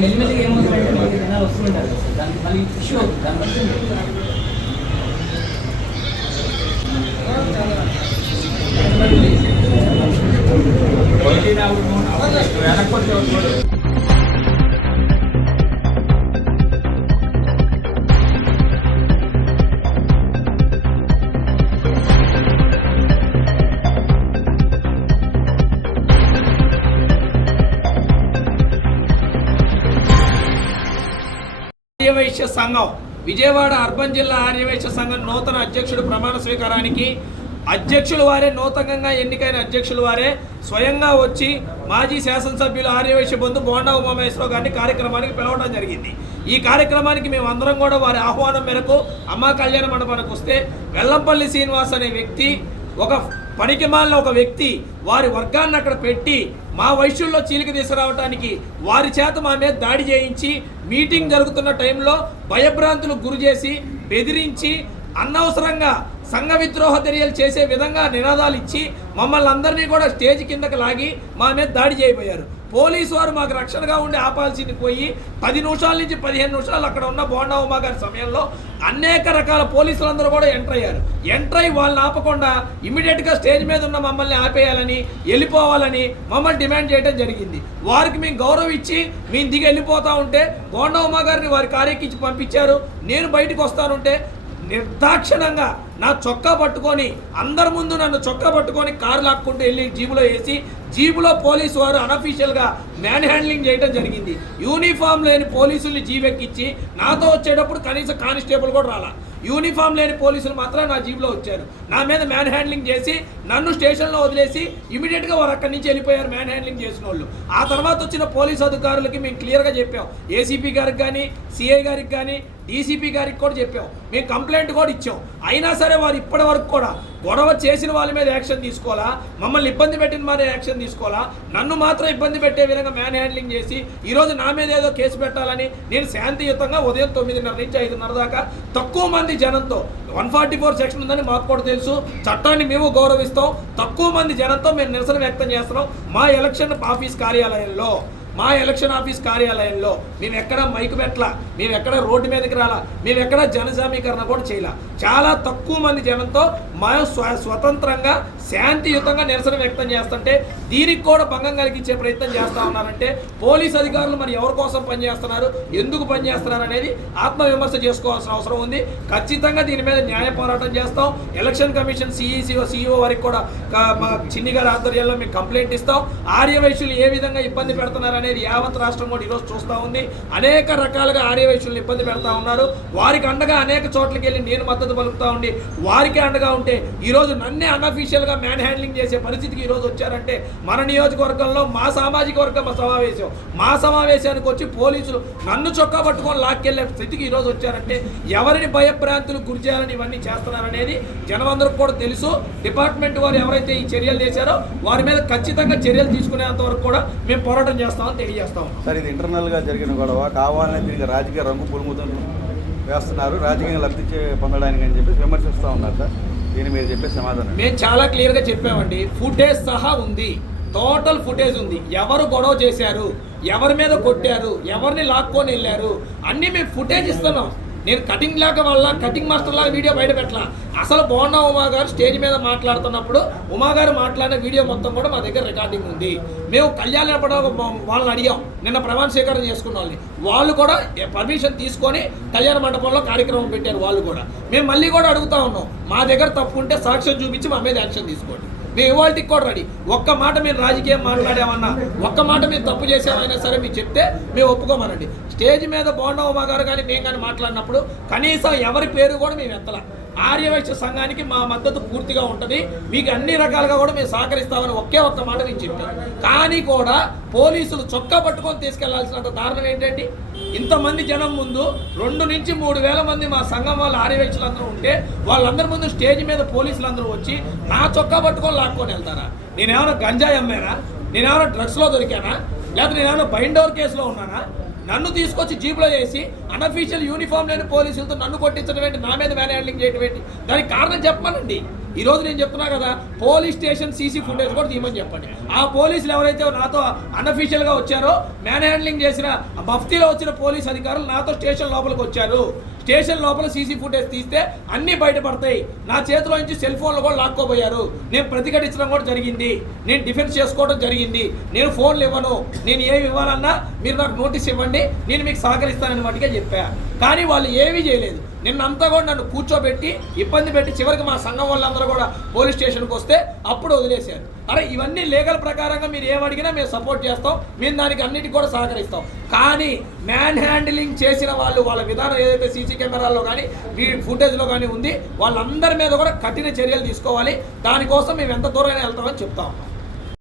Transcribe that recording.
మెల్లిమెల్లిగా ఏమవుతుందంటే మనకి జనాలు వస్తుంటారు దానికి మళ్ళీ ఇష్యూ అవుతుంది దాని బట్టి ఆర్యవైశ్య సంఘం విజయవాడ అర్బన్ జిల్లా ఆర్యవైశ్య సంఘం నూతన అధ్యక్షుడు ప్రమాణ స్వీకారానికి అధ్యక్షులు వారే నూతనంగా ఎన్నికైన అధ్యక్షులు వారే స్వయంగా వచ్చి మాజీ శాసనసభ్యులు ఆర్యవైశ్య బంధు బోండా ఉమామేశ్వర గారిని కార్యక్రమానికి పిలవడం జరిగింది. ఈ కార్యక్రమానికి మేము అందరం కూడా వారి ఆహ్వానం మేరకు అమ్మ కళ్యాణ మండపానికి వస్తే వెల్లంపల్లి శ్రీనివాస్ అనే వ్యక్తి ఒక పనికిమాలిన ఒక వ్యక్తి వారి వర్గాన్ని అక్కడ పెట్టి మా వైశ్యుల్లో చీలిక తీసుకురావడానికి వారి చేత మా మీద దాడి చేయించి మీటింగ్ జరుగుతున్న టైంలో భయభ్రాంతులకు గురి చేసి బెదిరించి అనవసరంగా సంఘ విద్రోహ చర్యలు చేసే విధంగా నినాదాలు ఇచ్చి మమ్మల్ని అందరినీ కూడా స్టేజ్ కిందకి లాగి మా మీద దాడి చేయబోయారు. పోలీసు వారు మాకు రక్షణగా ఉండి ఆపాల్సింది పోయి పది నిమిషాల నుంచి పదిహేను నిమిషాలు అక్కడ ఉన్న బోండా ఉమా గారి సమయంలో అనేక రకాల పోలీసులందరూ కూడా ఎంటర్ అయ్యారు. ఎంటర్ అయ్యి వాళ్ళని ఆపకుండా ఇమీడియట్గా స్టేజ్ మీద ఉన్న మమ్మల్ని ఆపేయాలని వెళ్ళిపోవాలని మమ్మల్ని డిమాండ్ చేయడం జరిగింది. వారికి మేము గౌరవం ఇచ్చి మేము దిగి వెళ్ళిపోతా ఉంటే బోండా ఉమా గారిని వారి కారెక్కించి పంపించారు. నేను బయటకు వస్తానుంటే నిర్దాక్షిణంగా నా చొక్కా పట్టుకొని అందరి ముందు నన్ను చొక్కా పట్టుకొని కారు లాక్కుంటూ వెళ్ళి జీబులో వేసి జీబులో పోలీసు వారు అనఫీషియల్గా మ్యాన్ హ్యాండ్లింగ్ చేయడం జరిగింది. యూనిఫామ్ లేని పోలీసుల్ని జీవెక్కిచ్చి నాతో వచ్చేటప్పుడు కనీసం కానిస్టేబుల్ కూడా రాలా. యూనిఫామ్ లేని పోలీసులు మాత్రం నా జీబులో వచ్చారు. నా మీద మ్యాన్ హ్యాండ్లింగ్ చేసి నన్ను స్టేషన్లో వదిలేసి ఇమీడియట్గా వారు అక్కడి నుంచి వెళ్ళిపోయారు మ్యాన్ హ్యాండ్లింగ్ చేసిన వాళ్ళు. ఆ తర్వాత వచ్చిన పోలీస్ అధికారులకి మేము క్లియర్గా చెప్పాం. ఏసీపీ గారికి కానీ సిఐ గారికి కానీ డీసీపీ గారికి కూడా చెప్పాం. మేము కంప్లైంట్ కూడా ఇచ్చాం. అయినా సరే వారు ఇప్పటి వరకు కూడా గొడవ చేసిన వాళ్ళ మీద యాక్షన్ తీసుకోవాలా? మమ్మల్ని ఇబ్బంది పెట్టిన వారే యాక్షన్ తీసుకోవాలా? నన్ను మాత్రం ఇబ్బంది పెట్టే విధంగా మ్యాన్ హ్యాండ్లింగ్ చేసి ఈరోజు నా మీద ఏదో కేసు పెట్టాలని నేను శాంతియుతంగా ఉదయం తొమ్మిదిన్నర నుంచి ఐదున్నర దాకా తక్కువ మంది జనంతో వన్ ఫార్టీ ఫోర్ సెక్షన్ ఉందని మాకు కూడా తెలుసు. చట్టాన్ని మేము గౌరవిస్తాం. తక్కువ మంది జనంతో మేము నిరసన వ్యక్తం చేస్తున్నాం. మా ఎలక్షన్ ఆఫీస్ కార్యాలయంలో మా ఎలక్షన్ ఆఫీస్ కార్యాలయంలో మేము ఎక్కడ మైకు పెట్టలా మేము ఎక్కడ రోడ్డు మీదకి రాలా మేము ఎక్కడ జనసమీకరణ కూడా చేయలా. చాలా తక్కువ మంది జనంతో మా స్వ స్వతంత్రంగా శాంతియుతంగా నిరసన వ్యక్తం చేస్తుంటే దీనికి కూడా భంగం కలిగించే ప్రయత్నం చేస్తా ఉన్నారంటే పోలీస్ అధికారులు మరి ఎవరి కోసం పనిచేస్తున్నారు ఎందుకు పనిచేస్తున్నారు అనేది ఆత్మవిమర్శ చేసుకోవాల్సిన అవసరం ఉంది. ఖచ్చితంగా దీని మీద న్యాయ పోరాటం చేస్తాం. ఎలక్షన్ కమిషన్ సిఈసి సిఇఓ వారికి కూడా మా చిన్ని గారి ఆధ్వర్యంలో మేము కంప్లైంట్ ఇస్తాం. ఆర్యవైశ్యులు ఏ విధంగా ఇబ్బంది పెడుతున్నారు అనేది యావత్ రాష్ట్రం కూడా ఈరోజు చూస్తూ ఉంది. అనేక రకాలుగా ఆర్యవైశ్యులను ఇబ్బంది పెడతా ఉన్నారు. వారికి అండగా అనేక చోట్లకి వెళ్ళి నేను మద్దతు పలుకుతా ఉండి వారికి అండగా ఉంటే ఈరోజు నన్నే అన్అఫీషియల్గా మ్యాన్ హ్యాండ్లింగ్ చేసే పరిస్థితికి ఈరోజు వచ్చారంటే మన నియోజకవర్గంలో మా సామాజిక వర్గం సమావేశం. మా సమావేశానికి వచ్చి పోలీసులు నన్ను చొక్కా పట్టుకొని లాక్కెళ్ళే స్థితికి ఈరోజు వచ్చారంటే ఎవరిని భయభ్రాంతులు గురి చేయాలని ఇవన్నీ చేస్తున్నారనేది జనమందరికి కూడా తెలుసు. డిపార్ట్మెంట్ వారు ఎవరైతే ఈ చర్యలు చేశారో వారి మీద ఖచ్చితంగా చర్యలు తీసుకునేంత వరకు కూడా మేము పోరాటం చేస్తామని తెలియజేస్తాం. సార్ ఇది ఇంటర్నల్గా జరిగిన గొడవ. కావాలని దీనికి రాజకీయ రంగు పులుముతం వేస్తున్నారు. రాజకీయంగా లబ్ధి పొందడానికి అని చెప్పి విమర్శిస్తూ ఉన్నారు సార్. దీని మీరు చెప్పే సమాధానం. మేము చాలా క్లియర్గా చెప్పామండి ఫుటేజ్ సహా ఉంది. టోటల్ ఫుటేజ్ ఉంది. ఎవరు గొడవ చేశారు? ఎవరి మీద కొట్టారు? ఎవరిని లాక్కొని వెళ్ళారు? అన్నీ మేము ఫుటేజ్ ఇస్తున్నాం. నేను కటింగ్ లాగా వల్ల కటింగ్ మాస్టర్ లాగా వీడియో బయట పెట్టలా. అసలు బోండా ఉమా గారు? స్టేజ్ మీద మాట్లాడుతున్నప్పుడు ఉమా గారు మాట్లాడిన వీడియో మొత్తం కూడా మా దగ్గర రికార్డింగ్ ఉంది. మేము కళ్యాణ వాళ్ళని అడిగాం. నిన్న ప్రమాణ స్వీకారం చేసుకున్న వాళ్ళని. వాళ్ళు కూడా పర్మిషన్ తీసుకొని కళ్యాణ మండపంలో కార్యక్రమం పెట్టారు వాళ్ళు కూడా. మేము మళ్ళీ కూడా అడుగుతా ఉన్నాం. మా దగ్గర తప్పు ఉంటే సాక్ష్యం చూపించి మా మీద యాక్షన్ తీసుకోండి. మేము ఇవాళకి కూడా రెడీ. ఒక్క మాట మీరు రాజకీయం మాట్లాడామన్నా ఒక్క మాట మీరు తప్పు చేసామైనా సరే మీరు చెప్తే మేము ఒప్పుకోమనండి. స్టేజ్ మీద బోండా గారు కానీ మేము కానీ మాట్లాడినప్పుడు కనీసం ఎవరి పేరు కూడా మేము ఎత్తలా. ఆర్యవైశ్య సంఘానికి మా మద్దతు పూర్తిగా ఉంటుంది. మీకు అన్ని రకాలుగా కూడా మేము సహకరిస్తామని ఒకే ఒక్క మాట మేము చెప్పాం. కానీ కూడా పోలీసులు చొక్కా పట్టుకొని తీసుకెళ్ళాల్సినంత దారుణం ఏంటండి? ఇంతమంది జనం ముందు రెండు నుంచి మూడు వేల మంది మా సంఘం వాళ్ళ ఆర్యవేక్షలందరూ ఉంటే వాళ్ళందరి ముందు స్టేజ్ మీద పోలీసులు అందరూ వచ్చి నా చొక్కా పట్టుకొని లాక్కొని వెళ్తారా? నేనేమైనా గంజాయి అమ్మానా? నేనేమైనా డ్రగ్స్లో దొరికానా? లేకపోతే నేనేమైనా బైండోర్ కేసులో ఉన్నానా? నన్ను తీసుకొచ్చి జీప్లో చేసి అనఫీషియల్ యూనిఫామ్ లేని పోలీసులతో నన్ను కొట్టించడం ఏంటి? నా మీద మ్యాన్ చేయడం ఏంటి? దానికి కారణం చెప్పమనండి. ఈరోజు నేను చెప్తున్నా కదా పోలీస్ స్టేషన్ సీసీ ఫుటేజ్ కూడా తీయమని చెప్పండి. ఆ పోలీసులు ఎవరైతే నాతో అన్అఫీషియల్గా వచ్చారో మ్యాన్ హ్యాండ్లింగ్ చేసిన ఆ మఫ్తీలో వచ్చిన పోలీస్ అధికారులు నాతో స్టేషన్ లోపలికి వచ్చారు. స్టేషన్ లోపల సీసీ ఫుటేజ్ తీస్తే అన్ని బయటపడతాయి. నా చేతిలో నుంచి సెల్ ఫోన్లు కూడా లాక్కోబోయారు. నేను ప్రతిఘటించడం కూడా జరిగింది. నేను డిఫెన్స్ చేసుకోవడం జరిగింది. నేను ఫోన్లు ఇవ్వను. నేను ఏమి ఇవ్వాలన్నా మీరు నాకు నోటీస్ ఇవ్వండి. నేను మీకు సహకరిస్తానని వాటికే చెప్పా. కానీ వాళ్ళు ఏమీ చేయలేదు. నిన్నంతా కూడా నన్ను కూర్చోబెట్టి ఇబ్బంది పెట్టి చివరికి మా సంఘం వాళ్ళందరూ కూడా పోలీస్ స్టేషన్కి వస్తే అప్పుడు వదిలేశారు. అరే ఇవన్నీ లీగల్ ప్రకారంగా మీరు ఏమడిగినా మేము సపోర్ట్ చేస్తాం మేము దానికి అన్నిటికీ కూడా సహకరిస్తాం. కానీ మ్యాన్ హ్యాండిలింగ్ చేసిన వాళ్ళు వాళ్ళ విధానం ఏదైతే సీసీ కెమెరాల్లో కానీ వీ ఫుటేజ్లో కానీ ఉంది వాళ్ళందరి మీద కూడా కఠిన చర్యలు తీసుకోవాలి. దానికోసం మేము ఎంత దూరమైనా వెళ్తామని చెప్తాం.